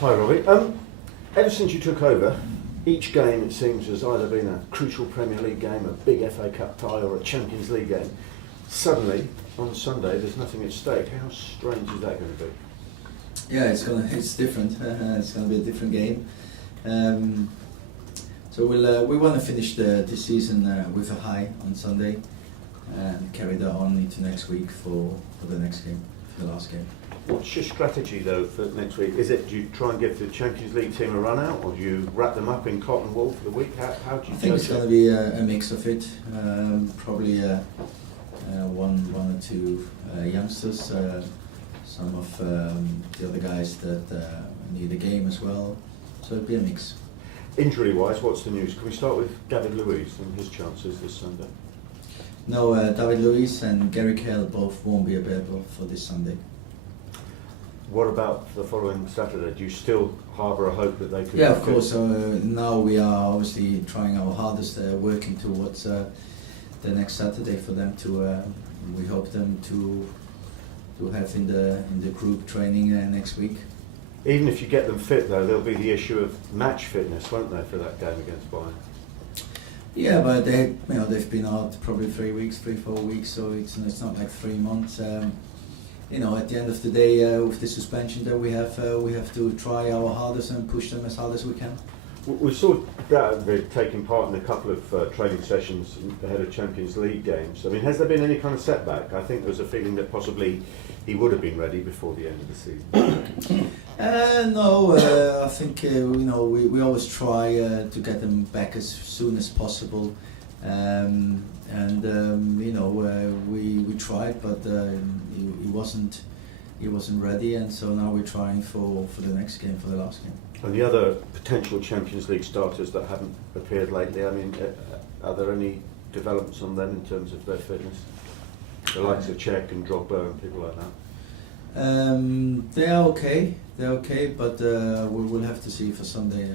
Hi Robbie. Ever since you took over, each game it seems has either been a crucial Premier League game, a big FA Cup tie or a Champions League game. Suddenly, on Sunday, there's nothing at stake. How strange is that going to be? Yeah, it's different. It's gonna be a different game. So we want to finish this season with a high on Sunday and carry that on into next week for the next game, for the last game. What's your strategy though for next week? Is it, do you try and give the Champions League team a run out, or do you wrap them up in cotton wool for the week? How do you I think it's going to be a mix of it. Probably one or two youngsters, some of the other guys that need a game as well. So it'll be a mix. Injury-wise, what's the news? Can we start with David Luiz and his chances this Sunday? No, David Luiz and Cahill both won't be available for this Sunday. What about the following Saturday? Do you still harbour a hope that they could? Yeah, of course. Now we are obviously trying our hardest, working towards the next Saturday for them to. We hope them to have in the group training next week. Even if you get them fit, though, there'll be the issue of match fitness, won't there, for that game against Bayern? Yeah, but they've been out probably 3 weeks, 4 weeks, so it's not like 3 months. At the end of the day, with the suspension that we have to try our hardest and push them as hard as we can. We saw David taking part in a couple of training sessions ahead of Champions League games. I mean, has there been any kind of setback? I think there was a feeling that possibly he would have been ready before the end of the season. No, I think we always try to get them back as soon as possible, we tried, but he wasn't ready, and so now we're trying for the next game, for the last game. And the other potential Champions League starters that haven't appeared lately, I mean, are there any developments on them in terms of their fitness? The likes of Czech and Drogba and people like that? They're okay, but we will have to see for Sunday.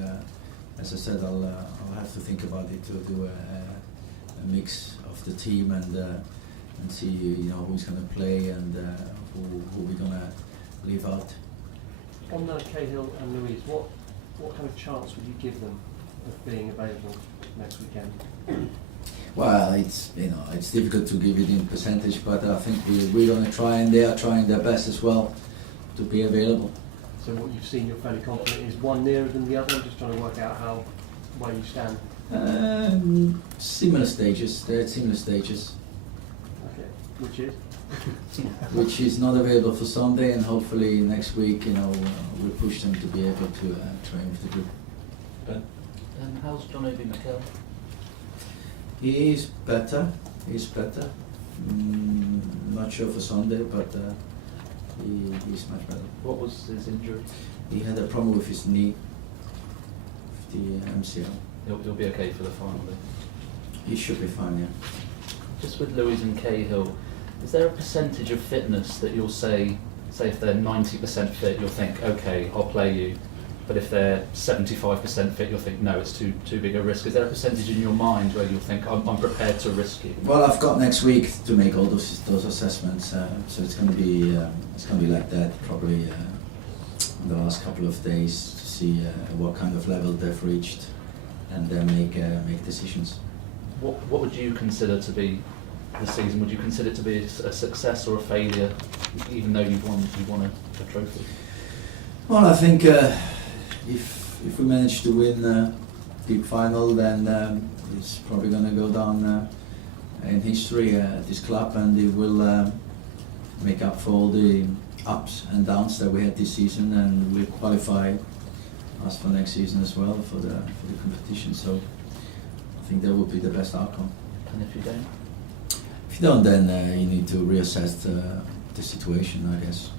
As I said, I'll have to think about it to do a mix of the team and see who's going to play and who we're going to leave out. On Cahill and Luiz, what kind of chance would you give them of being available next weekend? Well, it's difficult to give it in percentage, but I think we're going to try, and they are trying their best as well to be available. So what you've seen, you're fairly confident. Is one nearer than the other? I'm just trying to work out where you stand. Similar stages. They're at similar stages. Okay, which is? Which is not available for Sunday, and hopefully next week, we'll push them to be able to train with the group. Ben? How's John Obi Mikel? He's better. Not sure for Sunday, but he's much better. What was his injury? He had a problem with his knee, with the MCL. He'll be okay for the final then? He should be fine, yeah. Just with Luiz and Cahill, is there a percentage of fitness that you'll say if they're 90% fit, you'll think, okay, I'll play you, but if they're 75% fit, you'll think, no, it's too big a risk? Is there a percentage in your mind where you'll think, I'm prepared to risk you? Well, I've got next week to make all those assessments, so it's going to be like that probably in the last couple of days to see what kind of level they've reached, and then make decisions. What would you consider to be the season? Would you consider it to be a success or a failure, even though you won a trophy? Well, I think if we manage to win the big final, then it's probably going to go down in history at this club, and it will make up for all the ups and downs that we had this season, and will qualify us for next season as well for the competition. So I think that would be the best outcome. And if you don't? If you don't, then you need to reassess the situation, I guess.